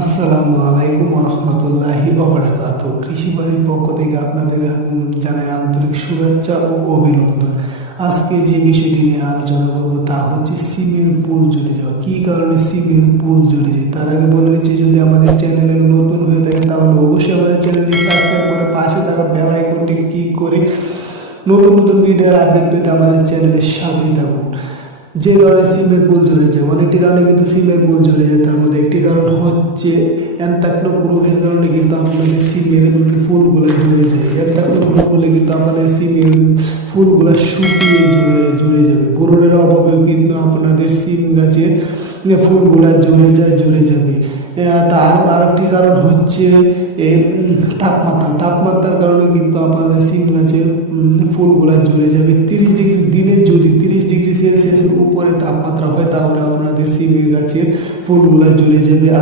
আসসালামু আলাইকুম রহমতুল্লাহি ওবরাকাত। কৃষি বাড়ির পক্ষ থেকে আপনাদের জানাই আন্তরিক শুভেচ্ছা ও অভিনন্দন। আজকে যে বিষয়টি নিয়ে আলোচনা করব তা হচ্ছে সিমের পুল জুড়ে যাওয়া। কী কারণে সিমের পুল জুড়ে যায়? তার আগে বলে দিচ্ছি যদি আমাদের চ্যানেলে নতুন হয়ে থাকে তাহলে অবশ্যই আমাদের চ্যানেলটি সাবস্ক্রাইব করে পাশে থাকা বেল আইকনটি ক্লিক করে নতুন নতুন ভিডিওর আপডেট পেতে আমাদের চ্যানেলের সাথেই থাকুন। যে কারণে সিমের পুল জ্বলে যায়, অনেকটি কারণে কিন্তু সিমের পুল জ্বলে যায়। তার মধ্যে একটি কারণ হচ্ছে অ্যান্তাক্লোক রোগের কারণে কিন্তু আমাদের সিমের ফুলগুলো জ্বলে যায়। অ্যান্তাক্লোক রোগ হলে কিন্তু আমাদের সিমের ফুলগুলো শুকিয়ে জ্বলে জ্বলে যাবে। বোরনের অভাবেও কিন্তু আপনাদের সিম গাছের ফুলগুলো জ্বলে যায়, জ্বলে যাবে। তার আরেকটি কারণ হচ্ছে তাপমাত্রা। তাপমাত্রার কারণে কিন্তু আপনাদের সিম গাছের ফুলগুলা জ্বলে যাবে। তিরিশ ডিগ্রি দিনে যদি, তিরিশ ডিগ্রি সেলসিয়াসের উপরে তাপমাত্রা হয় তাহলে আপনাদের সিমের গাছের ফুলগুলা জ্বলে যাবে।